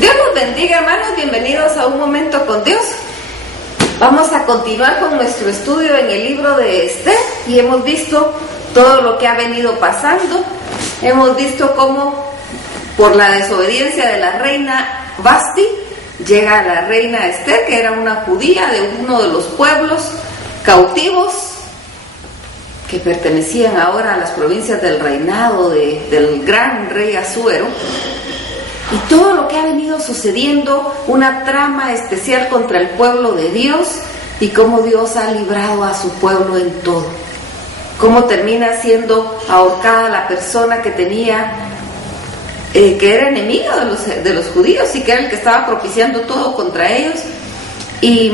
Dios nos bendiga, hermanos, bienvenidos a Un Momento con Dios. Vamos a continuar con nuestro estudio en el libro de Esther y hemos visto todo lo que ha venido pasando. Hemos visto cómo por la desobediencia de la reina Vasti llega la reina Esther, que era una judía de uno de los pueblos cautivos que pertenecían ahora a las provincias del reinado del gran rey Asuero, y todo lo que ha venido sucediendo, una trama especial contra el pueblo de Dios y cómo Dios ha librado a su pueblo en todo, cómo termina siendo ahorcada la persona que tenía que era enemigo de los judíos y que era el que estaba propiciando todo contra ellos, y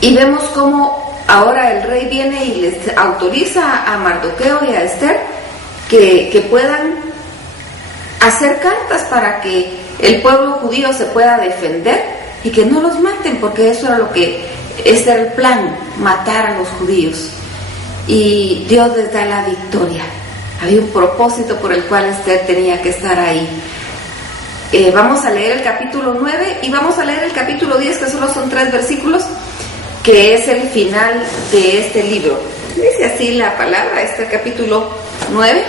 vemos cómo ahora el rey viene y les autoriza a Mardoqueo y a Esther que puedan hacer cartas para que el pueblo judío se pueda defender y que no los maten, porque eso era ese era el plan, matar a los judíos. Y Dios les da la victoria. Había un propósito por el cual Esther tenía que estar ahí. Vamos a leer el capítulo 9 y vamos a leer el capítulo 10, que solo son 3 versículos, que es el final de este libro. Dice así la palabra, este capítulo 9.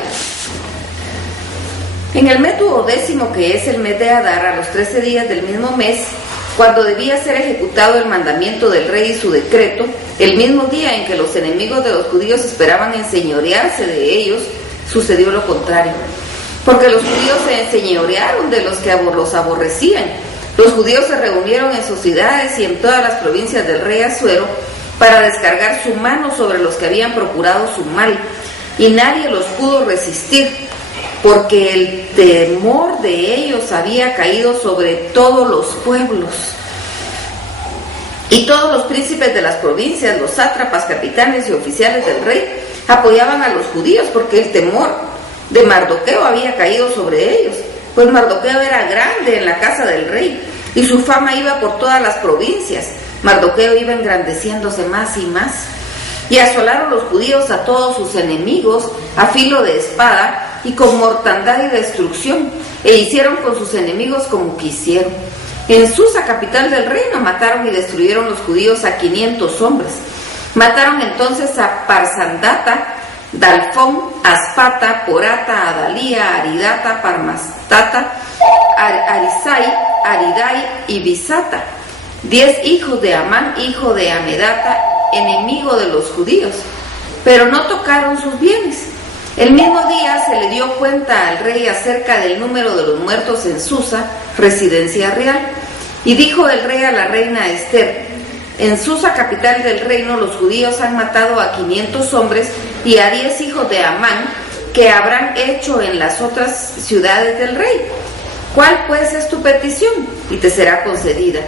En el mes 12º, que es el mes de Adar, a los 13 días del mismo mes, cuando debía ser ejecutado el mandamiento del rey y su decreto, el mismo día en que los enemigos de los judíos esperaban enseñorearse de ellos, sucedió lo contrario. Porque los judíos se enseñorearon de los que los aborrecían. Los judíos se reunieron en sus ciudades y en todas las provincias del rey Asuero para descargar su mano sobre los que habían procurado su mal, y nadie los pudo resistir, porque el temor de ellos había caído sobre todos los pueblos. Y todos los príncipes de las provincias, los sátrapas, capitanes y oficiales del rey, apoyaban a los judíos, porque el temor de Mardoqueo había caído sobre ellos, pues Mardoqueo era grande en la casa del rey, y su fama iba por todas las provincias. Mardoqueo iba engrandeciéndose más y más. Y asolaron los judíos a todos sus enemigos a filo de espada y con mortandad y destrucción, e hicieron con sus enemigos como quisieron. En Susa, capital del reino, mataron y destruyeron los judíos a 500 hombres. Mataron entonces a Parsandata, Dalfón, Aspata, Porata, Adalía, Aridata, Parmastata, Arisai, Aridai y Bisata, 10 hijos de Amán, hijo de Amedata, enemigo de los judíos, pero no tocaron sus bienes. El mismo día se le dio cuenta al rey acerca del número de los muertos en Susa, residencia real, y dijo el rey a la reina Esther: en Susa, capital del reino, los judíos han matado a 500 hombres y a 10 hijos de Amán, que habrán hecho en las otras ciudades del rey. ¿Cuál pues es tu petición? Y te será concedida.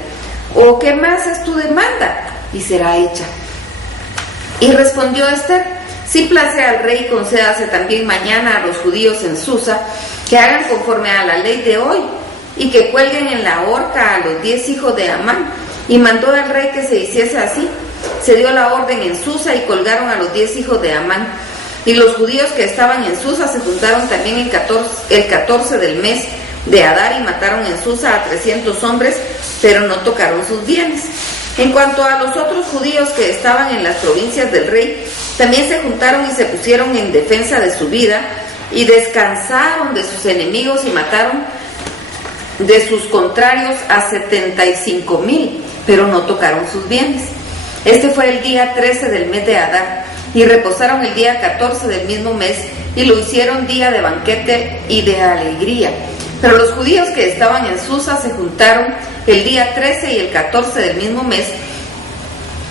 ¿O qué más es tu demanda? Y será hecha. Y respondió Esther: si place al rey, concédase también mañana a los judíos en Susa que hagan conforme a la ley de hoy, y que cuelguen en la horca a los 10 hijos de Amán. Y mandó el rey que se hiciese así. Se dio la orden en Susa y colgaron a los 10 hijos de Amán. Y los judíos que estaban en Susa se juntaron también el 14 del mes de Adar y mataron en Susa a 300 hombres, pero no tocaron sus bienes. En cuanto a los otros judíos que estaban en las provincias del rey, también se juntaron y se pusieron en defensa de su vida, y descansaron de sus enemigos y mataron de sus contrarios a 75,000, pero no tocaron sus bienes. Este fue el día 13 del mes de Adar, y reposaron el día 14 del mismo mes, y lo hicieron día de banquete y de alegría. Pero los judíos que estaban en Susa se juntaron el día 13 y el 14 del mismo mes,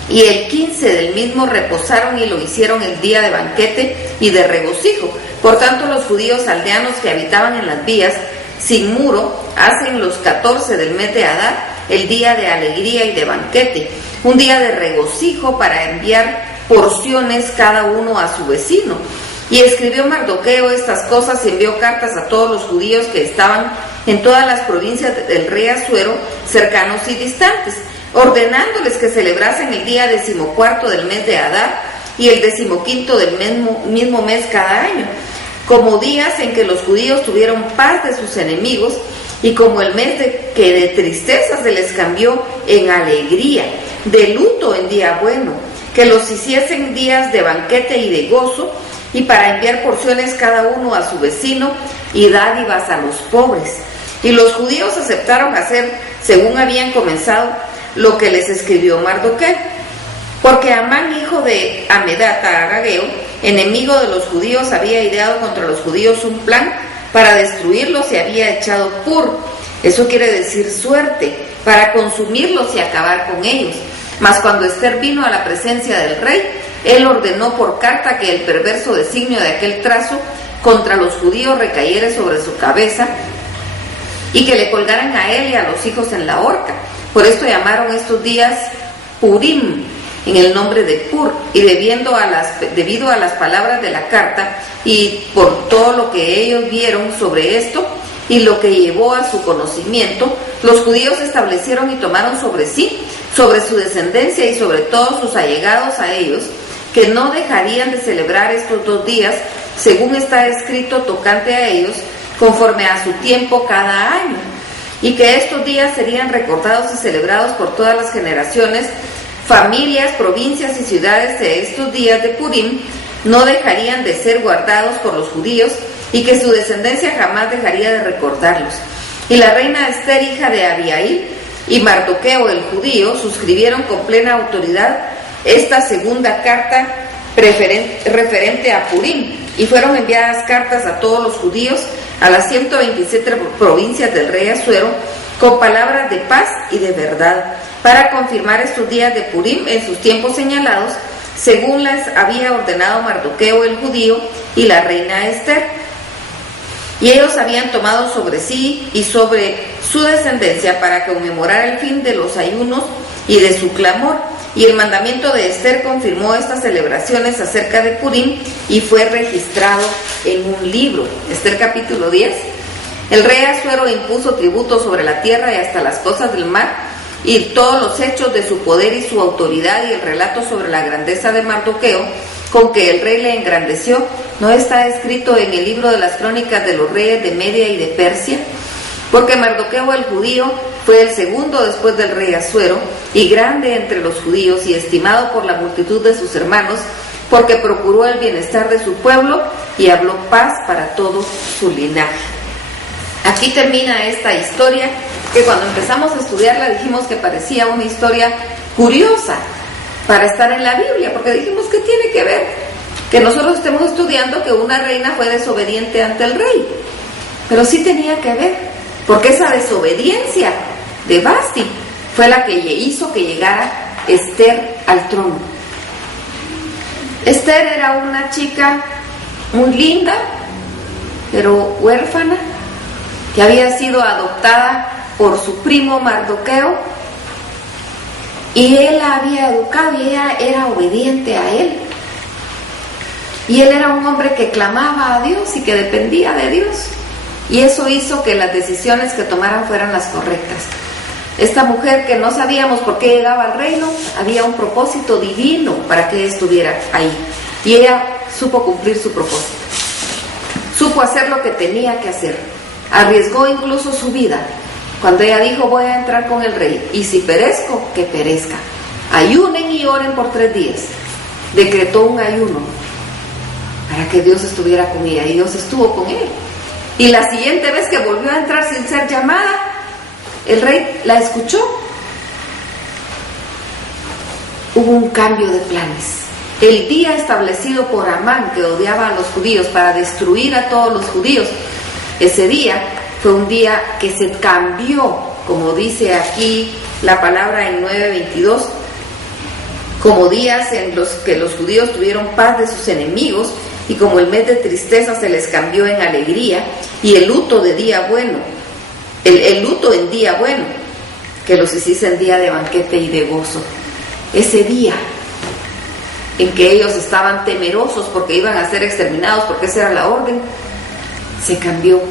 y el 15 del mismo reposaron y lo hicieron el día de banquete y de regocijo. Por tanto, los judíos aldeanos que habitaban en las vías sin muro hacen los 14 del mes de Adar el día de alegría y de banquete, un día de regocijo para enviar porciones cada uno a su vecino. Y escribió Mardoqueo estas cosas y envió cartas a todos los judíos que estaban en todas las provincias del rey Asuero, cercanos y distantes, ordenándoles que celebrasen el día 14 del mes de Adar y el 15 del mismo mes cada año, como días en que los judíos tuvieron paz de sus enemigos, y como el mes que de tristeza se les cambió en alegría, de luto en día bueno, que los hiciesen días de banquete y de gozo, y para enviar porciones cada uno a su vecino y dádivas a los pobres. Y los judíos aceptaron hacer, según habían comenzado, lo que les escribió Mardoqueo, porque Amán, hijo de Amedata Agageo, enemigo de los judíos, había ideado contra los judíos un plan para destruirlos y había echado pur, eso quiere decir suerte, para consumirlos y acabar con ellos. Mas cuando Ester vino a la presencia del rey, él ordenó por carta que el perverso designio de aquel trazo contra los judíos recayera sobre su cabeza y que le colgaran a él y a los hijos en la horca. Por esto llamaron estos días Purim, en el nombre de Pur, y debido a las palabras de la carta y por todo lo que ellos vieron sobre esto y lo que llevó a su conocimiento, los judíos establecieron y tomaron sobre sí, sobre su descendencia y sobre todos sus allegados a ellos, que no dejarían de celebrar estos 2 días, según está escrito tocante a ellos, conforme a su tiempo cada año, y que estos días serían recordados y celebrados por todas las generaciones, familias, provincias y ciudades de estos días de Purim, no dejarían de ser guardados por los judíos, y que su descendencia jamás dejaría de recordarlos. Y la reina Ester, hija de Abihail, y Mardoqueo el judío suscribieron con plena autoridad esta segunda carta referente a Purim, y fueron enviadas cartas a todos los judíos, a las 127 provincias del rey Asuero, con palabras de paz y de verdad, para confirmar estos días de Purim en sus tiempos señalados, según las había ordenado Mardoqueo el judío y la reina Ester. Y ellos habían tomado sobre sí y sobre su descendencia para conmemorar el fin de los ayunos y de su clamor. Y el mandamiento de Ester confirmó estas celebraciones acerca de Purim y fue registrado en un libro. Ester capítulo 10. El rey Asuero impuso tributo sobre la tierra y hasta las cosas del mar, y todos los hechos de su poder y su autoridad y el relato sobre la grandeza de Mardoqueo, con que el rey le engrandeció, ¿no está escrito en el libro de las crónicas de los reyes de Media y de Persia? Porque Mardoqueo el judío fue el segundo después del rey Asuero, y grande entre los judíos, y estimado por la multitud de sus hermanos, porque procuró el bienestar de su pueblo, y habló paz para todo su linaje. Aquí termina esta historia, que cuando empezamos a estudiarla dijimos que parecía una historia curiosa para estar en la Biblia, porque dijimos que tiene que ver que nosotros estemos estudiando que una reina fue desobediente ante el rey, pero sí tenía que ver, porque esa desobediencia de Vasti fue la que hizo que llegara Ester al trono. Ester era una chica muy linda, pero huérfana, que había sido adoptada por su primo Mardoqueo, y él la había educado y ella era obediente a él. Y él era un hombre que clamaba a Dios y que dependía de Dios. Y eso hizo que las decisiones que tomaran fueran las correctas. Esta mujer, que no sabíamos por qué llegaba al reino, había un propósito divino para que estuviera ahí. Y ella supo cumplir su propósito. Supo hacer lo que tenía que hacer. Arriesgó incluso su vida. Cuando ella dijo, voy a entrar con el rey, y si perezco, que perezca. Ayunen y oren por 3 días. Decretó un ayuno para que Dios estuviera con ella, y Dios estuvo con él. Y la siguiente vez que volvió a entrar sin ser llamada, el rey la escuchó. Hubo un cambio de planes. El día establecido por Amán, que odiaba a los judíos, para destruir a todos los judíos, ese día fue un día que se cambió, como dice aquí la palabra en 9:22, como días en los que los judíos tuvieron paz de sus enemigos, y como el mes de tristeza se les cambió en alegría, y el luto de día bueno, el luto en día bueno, que los hiciese en día de banquete y de gozo. Ese día en que ellos estaban temerosos porque iban a ser exterminados, porque esa era la orden, se cambió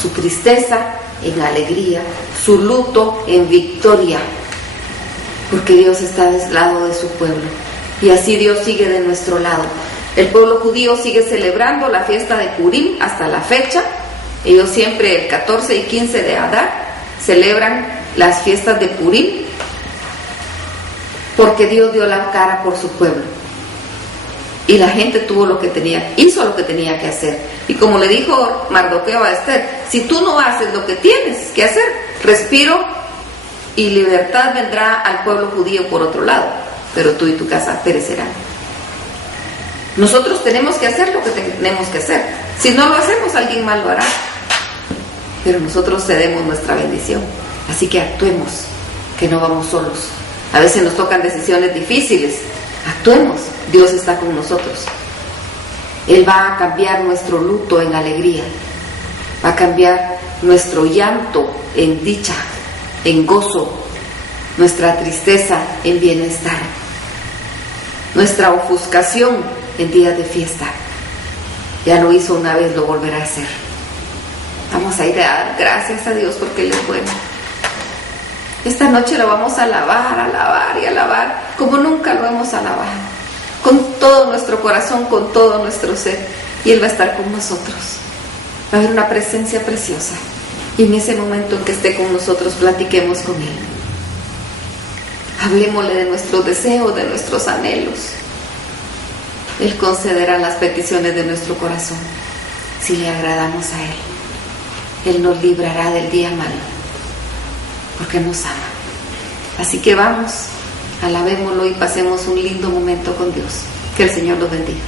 su tristeza en alegría, su luto en victoria, porque Dios está del lado de su pueblo, y así Dios sigue de nuestro lado. El pueblo judío sigue celebrando la fiesta de Purim hasta la fecha, Ellos siempre el 14 y 15 de Adar celebran las fiestas de Purim, porque Dios dio la cara por su pueblo. Y la gente hizo lo que tenía que hacer. Y como le dijo Mardoqueo a Esther, si tú no haces lo que tienes que hacer, respiro y libertad vendrá al pueblo judío por otro lado, pero tú y tu casa perecerán. Nosotros tenemos que hacer lo que tenemos que hacer. Si no lo hacemos, alguien más lo hará. Pero nosotros cedemos nuestra bendición. Así que actuemos, que no vamos solos. A veces nos tocan decisiones difíciles. Actuemos, Dios está con nosotros. Él va a cambiar nuestro luto en alegría. Va a cambiar nuestro llanto en dicha, en gozo. Nuestra tristeza en bienestar. Nuestra ofuscación en días de fiesta. Ya lo hizo una vez, lo volverá a hacer. Vamos a ir a dar gracias a Dios porque Él es bueno. Esta noche lo vamos a alabar, alabar y alabar como nunca lo hemos alabado, con todo nuestro corazón, con todo nuestro ser, y Él va a estar con nosotros. Va a haber una presencia preciosa, y en ese momento en que esté con nosotros, platiquemos con Él. Hablemosle de nuestros deseos, de nuestros anhelos. Él concederá las peticiones de nuestro corazón si le agradamos a Él. Él nos librará del día malo, porque nos ama. Así que vamos, alabémoslo y pasemos un lindo momento con Dios. Que el Señor los bendiga.